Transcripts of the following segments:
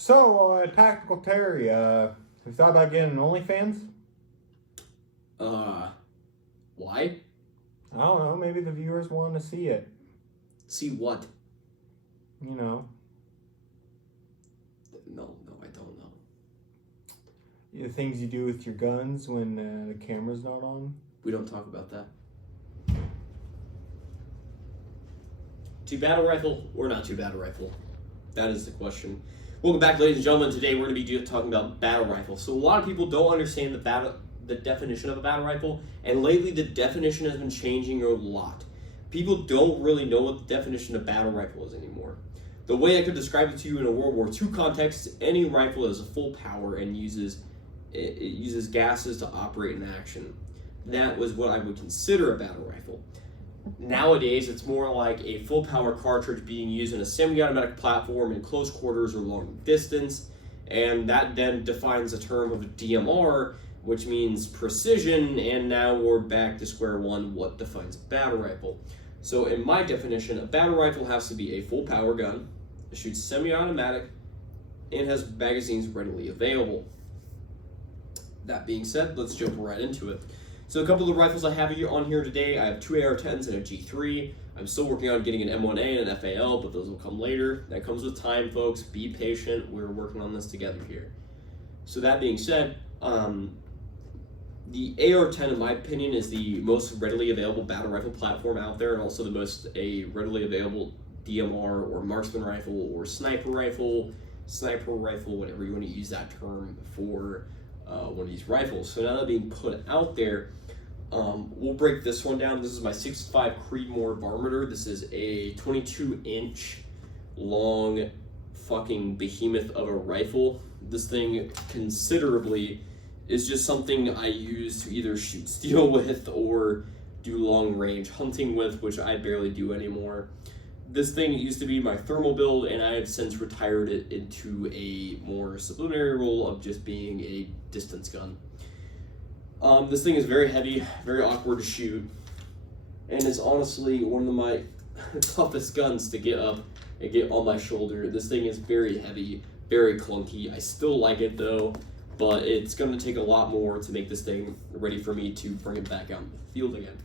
So, Tactical Terry, have you thought about getting an OnlyFans? Why? I don't know, maybe the viewers want to see it. See what? You know, No, I don't know. the things you do with your guns when the camera's not on. We don't talk about that. To battle rifle or not to battle rifle? That is the question. Welcome back, ladies and gentlemen. Today we're going to be talking about battle rifle. So a lot of people don't understand the definition of a battle rifle, and lately the definition has been changing a lot. People don't really know what the definition of battle rifle is anymore. The way I could describe it to you in a World War II context, any rifle is a full power and uses gases to operate in action. That was what I would consider a battle rifle. Nowadays, it's more like a full power cartridge being used in a semi-automatic platform in close quarters or long distance, and that then defines the term of a DMR, which means precision, and now we're back to square one. What defines a battle rifle? So in my definition, a battle rifle has to be a full power gun, it shoots semi-automatic, and has magazines readily available. That being said, let's jump right into it. So a couple of the rifles I have on here today, I have two AR-10s and a G3. I'm still working on getting an M1A and an FAL, but those will come later. That comes with time, folks. Be patient. We're working on this together here. So that being said, the AR-10, in my opinion, is the most readily available battle rifle platform out there, and also the most readily available DMR or marksman rifle or sniper rifle, whatever you want to use that term for one of these rifles. So now that being put out there, we'll break this one down. This is my 6.5 Creedmoor Varminter. This is a 22-inch long fucking behemoth of a rifle. This thing considerably is just something I use to either shoot steel with or do long range hunting with, which I barely do anymore. This thing used to be my thermal build, and I have since retired it into a more sublunary role of just being a distance gun. This thing is very heavy, very awkward to shoot, and it's honestly one of my toughest guns to get up and get on my shoulder. This thing is very heavy, very clunky. I still like it though, but it's going to take a lot more to make this thing ready for me to bring it back out in the field again.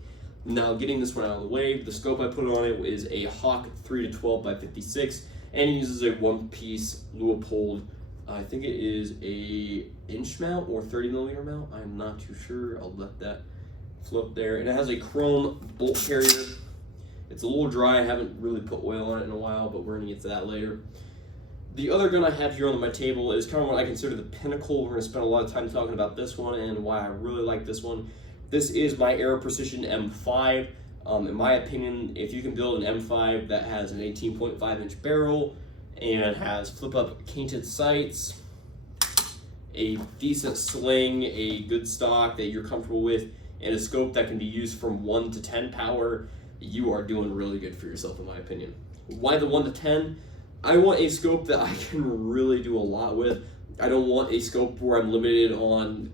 Now, getting this one out of the way, the scope I put on it is a Hawk 3-12 by 56, and it uses a one-piece Leupold. I think it is a inch mount or 30mm mount. I'm not too sure. I'll let that flip there. And it has a chrome bolt carrier. It's a little dry. I haven't really put oil on it in a while, but we're going to get to that later. The other gun I have here on my table is kind of what I consider the pinnacle. We're going to spend a lot of time talking about this one and why I really like this one. This is my Aero Precision M5. In my opinion, if you can build an M5 that has an 18.5-inch barrel and has flip-up painted sights, a decent sling, a good stock that you're comfortable with, and a scope that can be used from 1 to 10 power, you are doing really good for yourself, in my opinion. Why the 1 to 10? I want a scope that I can really do a lot with. I don't want a scope where I'm limited on,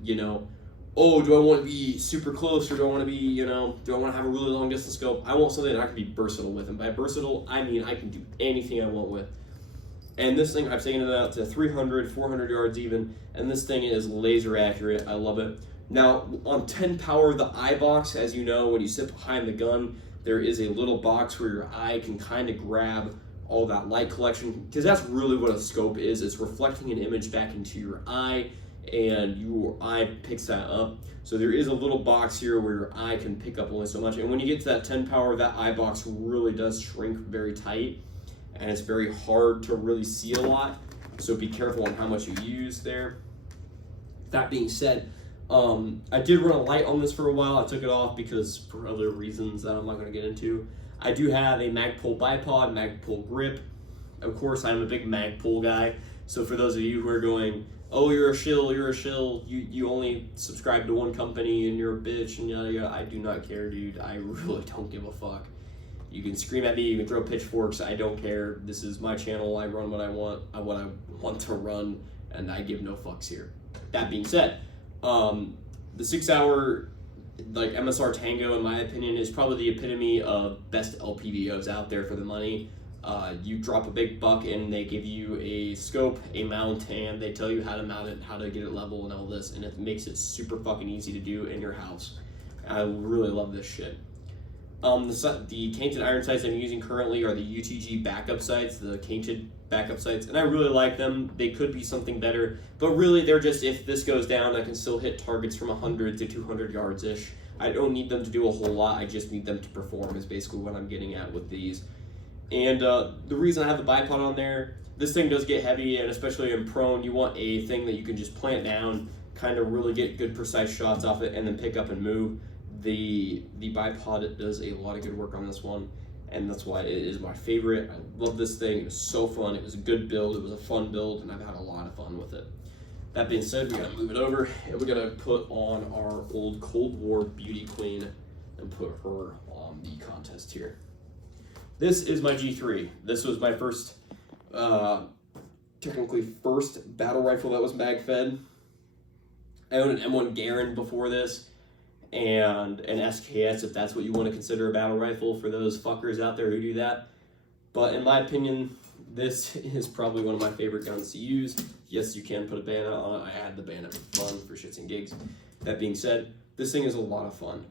oh, do I want to be super close, or do I want to be, do I want to have a really long distance scope? I want something that I can be versatile with. And by versatile, I mean I can do anything I want with. And this thing, I've taken it out to 300, 400 yards even, and this thing is laser accurate. I love it. Now, on 10 power, the eye box, as you know, when you sit behind the gun, there is a little box where your eye can kind of grab all that light collection, because that's really what a scope is. It's reflecting an image back into your eye, and your eye picks that up. So there is a little box here where your eye can pick up only so much. And when you get to that 10 power, that eye box really does shrink very tight, and it's very hard to really see a lot. So be careful on how much you use there. That being said, I did run a light on this for a while. I took it off because for other reasons that I'm not going to get into. I do have a Magpul bipod, Magpul grip. Of course, I'm a big Magpul guy. So for those of you who are going, oh, you're a shill, you only subscribe to one company and you're a bitch and yada yada, I do not care, dude. I really don't give a fuck. You can scream at me, you can throw pitchforks, I don't care. This is my channel, I run what I want to run, and I give no fucks here. That being said, the 6-hour MSR Tango, in my opinion, is probably the epitome of best LPVOs out there for the money. You drop a big buck and they give you a scope, a mount, and they tell you how to mount it, how to get it level and all this, and it makes it super fucking easy to do in your house. I really love this shit. The Tainted iron sights I'm using currently are the UTG backup sights, the Tainted backup sights, and I really like them. They could be something better, but really they're just, if this goes down, I can still hit targets from 100 to 200 yards-ish. I don't need them to do a whole lot, I just need them to perform is basically what I'm getting at with these. And the reason I have the bipod on there, this thing does get heavy, and especially in prone, you want a thing that you can just plant down, kind of really get good precise shots off it, and then pick up and move. The bipod does a lot of good work on this one, and that's why it is my favorite. I love this thing. It was so fun. It was a good build. It was a fun build, and I've had a lot of fun with it. That being said, we gotta move it over, and we're gonna put on our old Cold War beauty queen and put her on the contest here. This is my G3. This was my first, technically first battle rifle that was mag fed. I owned an M1 Garand before this, and an SKS, if that's what you want to consider a battle rifle for those fuckers out there who do that. But in my opinion, this is probably one of my favorite guns to use. Yes, you can put a bayonet on it. I add the bayonet for fun, for shits and gigs. That being said, this thing is a lot of fun.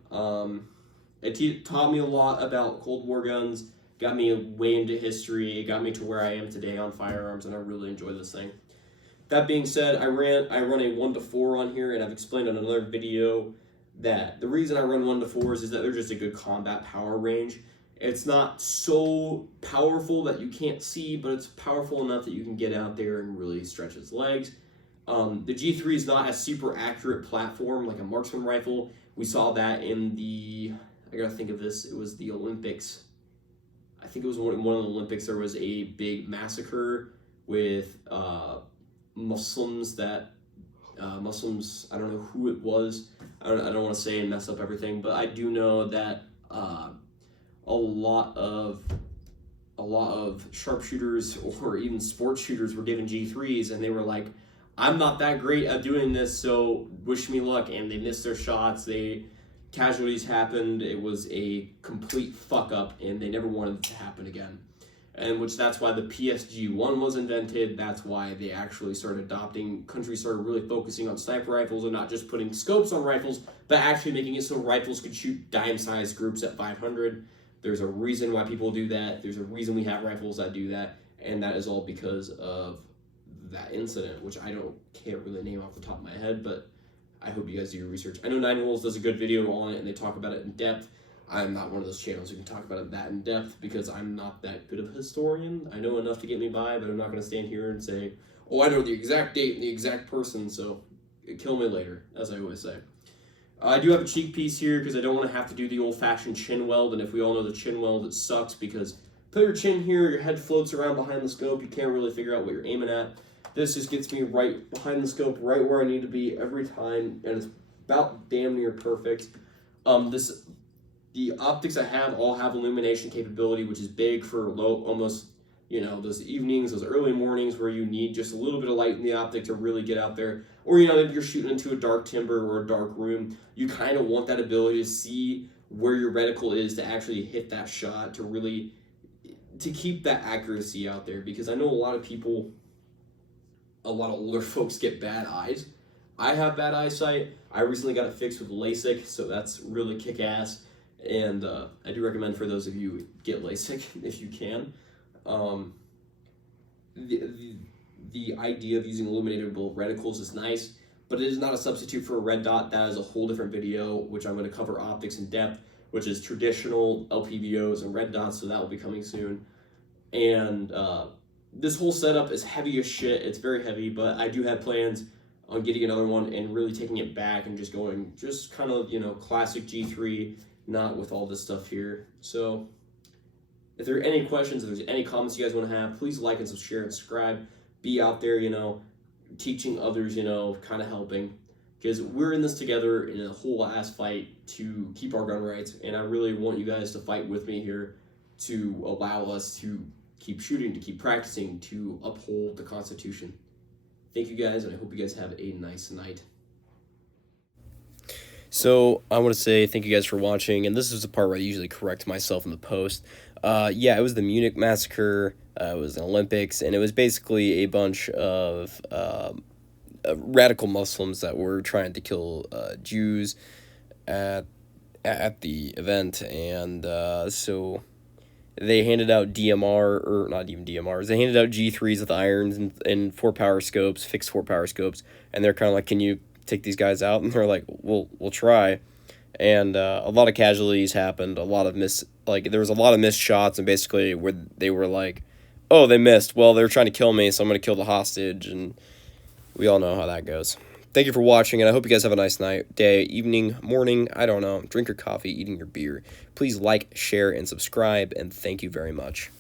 It taught me a lot about Cold War guns, got me way into history, it got me to where I am today on firearms, and I really enjoy this thing. That being said, I run a 1-4 on here, and I've explained in another video that the reason I run 1-4s is that they're just a good combat power range. It's not so powerful that you can't see, but it's powerful enough that you can get out there and really stretch its legs. The G3 is not a super accurate platform like a marksman rifle. We saw that in the, I gotta think of this, it was the Olympics. I think it was one of the Olympics, there was a big massacre with Muslims, I don't know who it was. I don't want to say and mess up everything, but I do know that a lot of sharpshooters or even sports shooters were given G3s, and they were like, I'm not that great at doing this, so wish me luck, and they missed their shots, casualties happened, it was a complete fuck up, and they never wanted it to happen again. And that's why the PSG-1 was invented. That's why they actually started adopting, countries started really focusing on sniper rifles and not just putting scopes on rifles, but actually making it so rifles could shoot dime-sized groups at 500. There's a reason why people do that. There's a reason we have rifles that do that, and that is all because of that incident, which I can't really name off the top of my head, but I hope you guys do your research. I know 9 Rules does a good video on it, and they talk about it in depth. I'm not one of those channels who can talk about it that in depth because I'm not that good of a historian. I know enough to get me by, but I'm not going to stand here and say, oh, I know the exact date and the exact person, so kill me later, as I always say. I do have a cheek piece here because I don't want to have to do the old-fashioned chin weld, and if we all know the chin weld, it sucks because put your chin here, your head floats around behind the scope, you can't really figure out what you're aiming at. This just gets me right behind the scope, right where I need to be every time, and it's about damn near perfect. The optics I have all have illumination capability, which is big for almost, those evenings, those early mornings where you need just a little bit of light in the optic to really get out there. Or, if you're shooting into a dark timber or a dark room, you kind of want that ability to see where your reticle is to actually hit that shot, to keep that accuracy out there. Because I know a lot of older folks get bad eyes. I have bad eyesight. I recently got it fixed with LASIK, so that's really kick-ass. And I do recommend for those of you get LASIK if you can. The idea of using illuminatable reticles is nice, but it is not a substitute for a red dot. That is a whole different video, which I'm going to cover optics in depth, which is traditional LPVOs and red dots, so that will be coming soon. And this whole setup is heavy as shit. It's very heavy, but I do have plans on getting another one and really taking it back and just going kind of, classic G3, not with all this stuff here. So if there are any questions, if there's any comments you guys want to have, please like and share and subscribe. Be out there, teaching others, kind of helping. Because we're in this together in a whole ass fight to keep our gun rights, and I really want you guys to fight with me here to allow us to keep shooting, to keep practicing, to uphold the Constitution. Thank you guys, and I hope you guys have a nice night. So I want to say thank you guys for watching, and this is the part where I usually correct myself in the post. Yeah, it was the Munich Massacre. It was an Olympics, and it was basically a bunch of radical Muslims that were trying to kill Jews at the event, and so they handed out DMR, or not even DMRs. They handed out G3s with irons and 4-power scopes, fixed 4-power scopes, and they're kind of like, "Can you take these guys out?" And they're like, "We'll try." And a lot of casualties happened. There was a lot of missed shots, and basically where they were like, "Oh, they missed. Well, they were trying to kill me, so I'm gonna kill the hostage," and we all know how that goes. Thank you for watching, and I hope you guys have a nice night, day, evening, morning, I don't know. Drink your coffee, eating your beer. Please like, share, and subscribe, and thank you very much.